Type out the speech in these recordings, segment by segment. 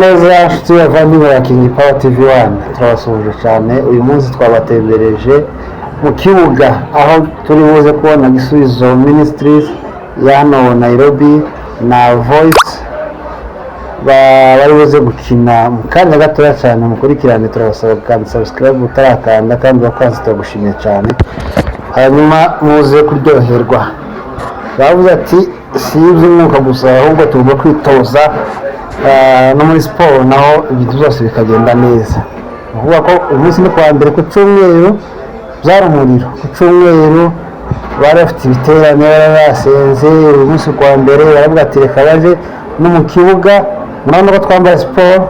neza nshuti bavandimwe ba King Power TV1 turabasuhuje cyane. Uyu munsi twabatembereje mu kibuga aho turi buze kubona Gisubizo Ministries ya hano Nairobi na Voice bari buze gukina mu kanya gatoya cyane. Mukurikirane, turabasaba kandi subscribe utarakanda kandi bakanze tugushimye cyane, hanyuma muze kuryoherwa. Bavuze ati si iby'umwuka gusa ahubwo tugomba kwitoza no muri siporo naho ibintu byose bikagenda neza. Uvuga ko umunsi ni kwa mbere ku cyumweru byari umuriro. Ku cyumweru bari bafite ibiterane barasenze. Uyu munsi kwa mbere baravuga ati reka baje no mu kibuga, murabona ko twambaye siporo.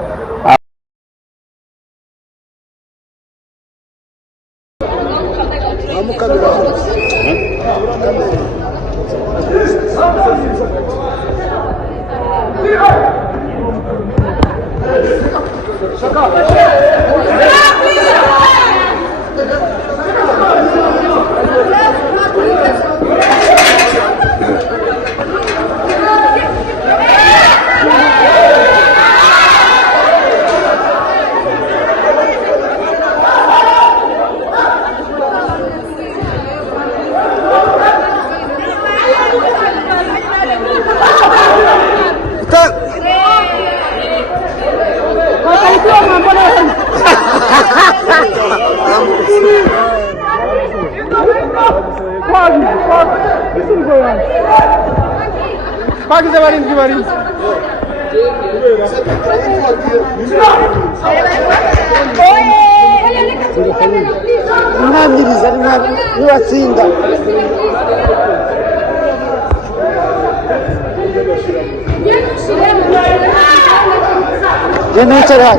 Pague barindwi barindwi. Mwabiriza niwatsinda Jenicera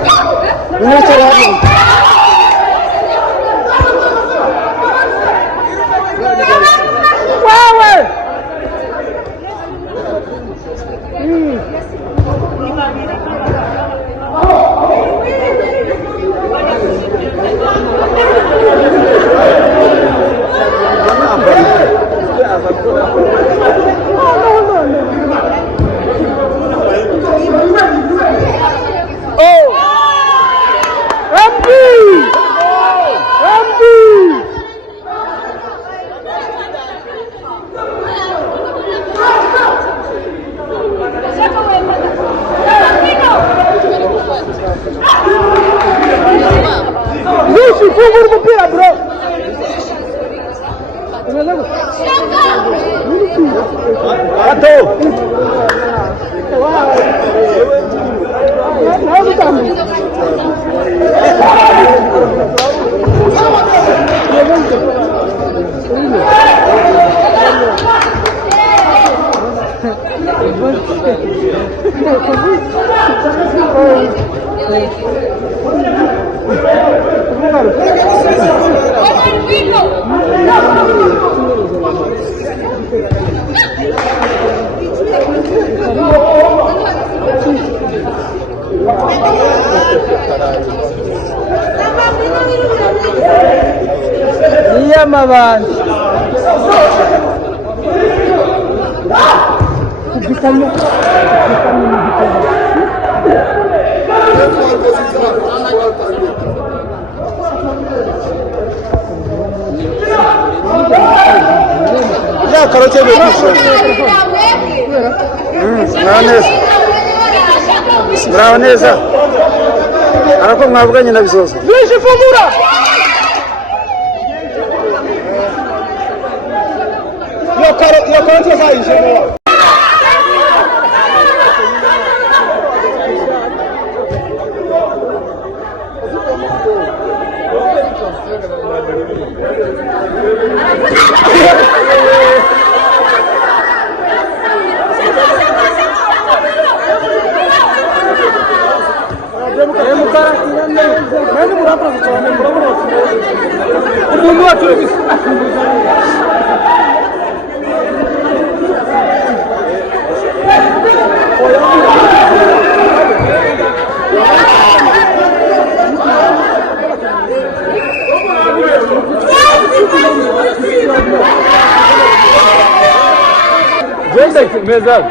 Yamabandi ya karote muraho neza ariko mwavuganye na Bisozo Bishe fungura yo karote zayishe Mezar.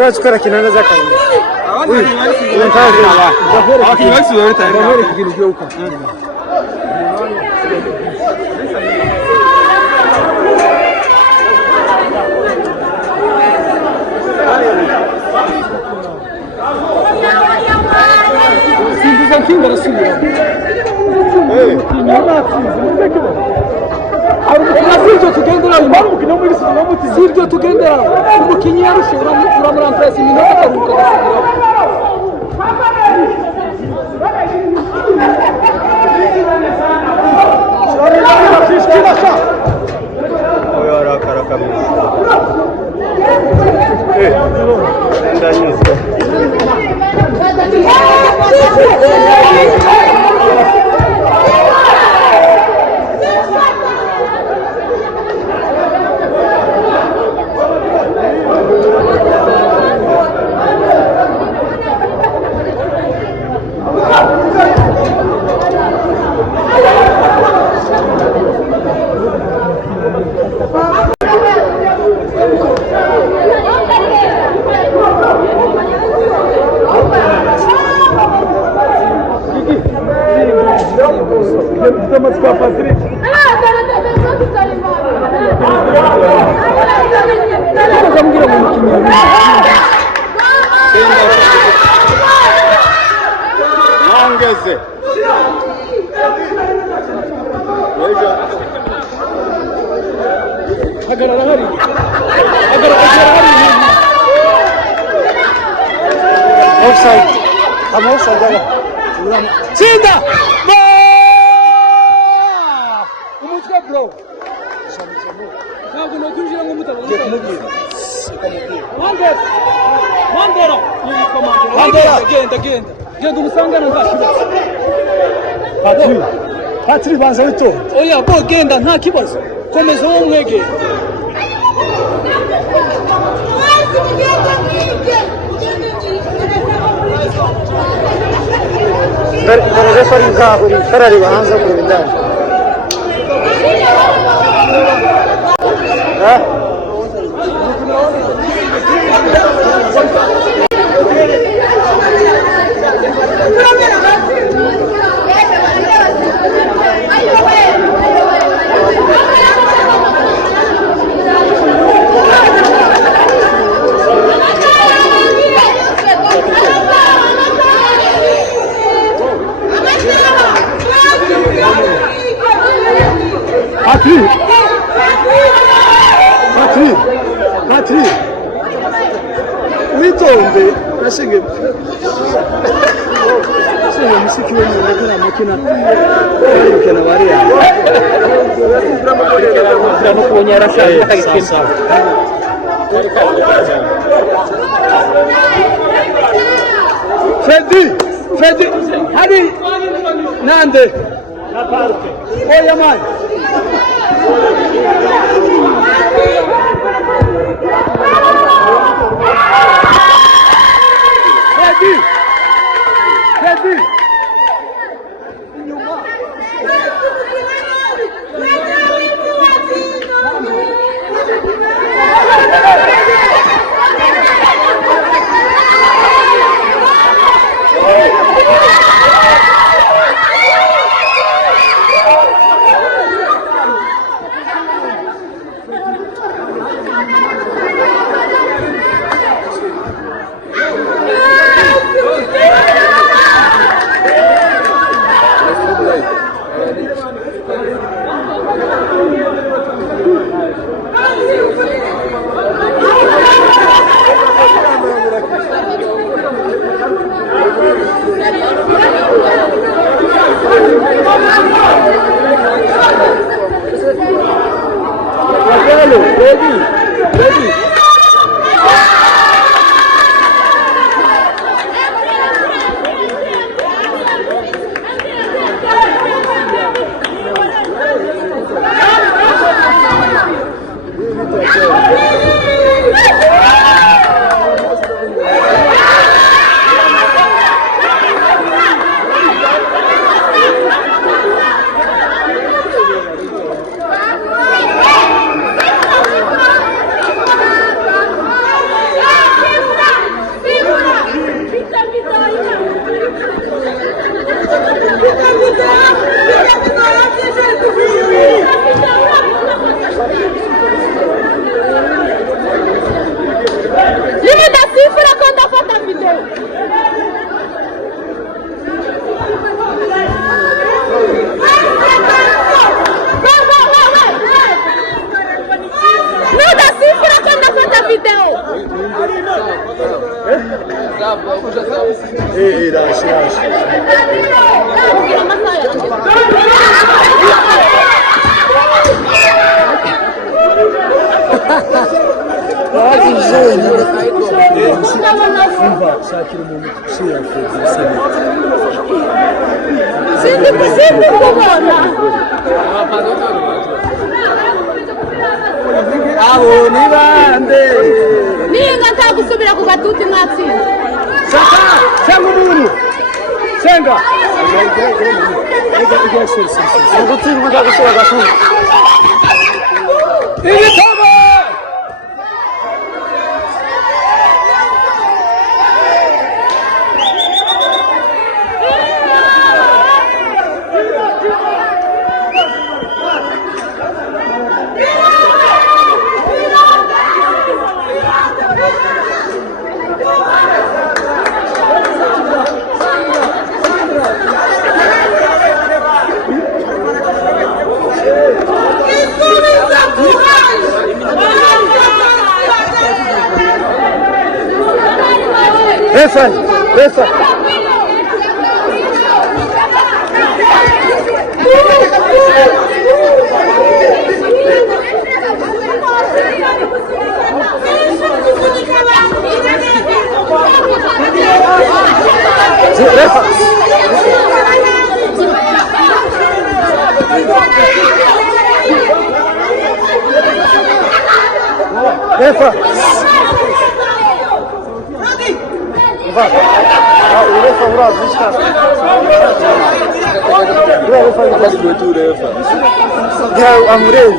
Urazi ko arakina neza kabisa. Abakinnyi basubiye muri tayari. Simbiza kinga rasubira. Sirjo tugendera umukino muri sinema muti Sirjo tugendera umukinyi yarushe uramura ampress iminota akaruka Ongeze. hagarara hari Offside. Ama offside aga. Tsinda! Umutwe bro. Ntabwo nokinjira ngo mutabona. Mandera. Mandera. Genda. Genda umusangana nzashibaza. Patri banza bito. Oya bo genda nta kibazo. Komeza uwo mwegera. Refari nzahuri karareba hanze ku bijyanye. Patri. Witonde nashinge. Sio msiki wenye unakuna makina. Kana waria. Ndio kuonyesha sasa. Freddy. Hadi nande. Na parke. Oya man. Freddy. abo ni bande ninga nzagusubira ku gatuti mwatsinze saka cyangwa umuntu senga Gutsindwa ndagusura gatuti. ibitabo Refa. Refa. Urefa uraz işte. Ya amurei.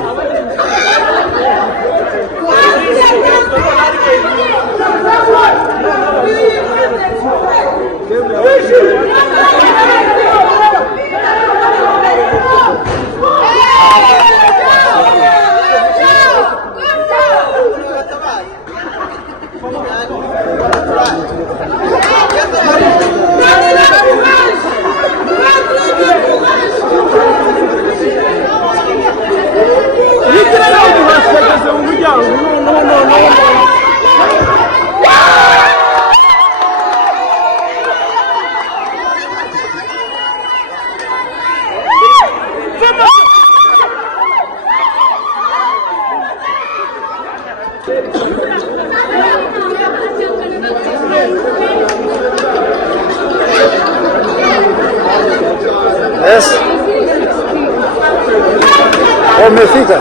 Yes. Homecita.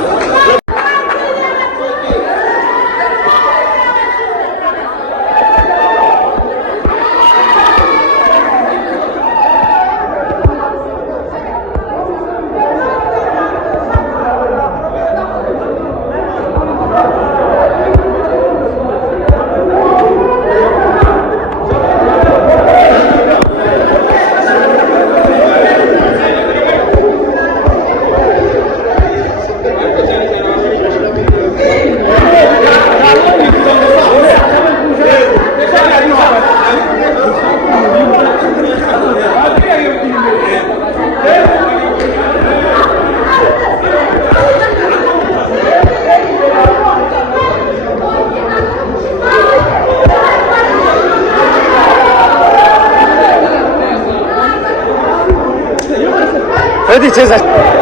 Hadi Cezar.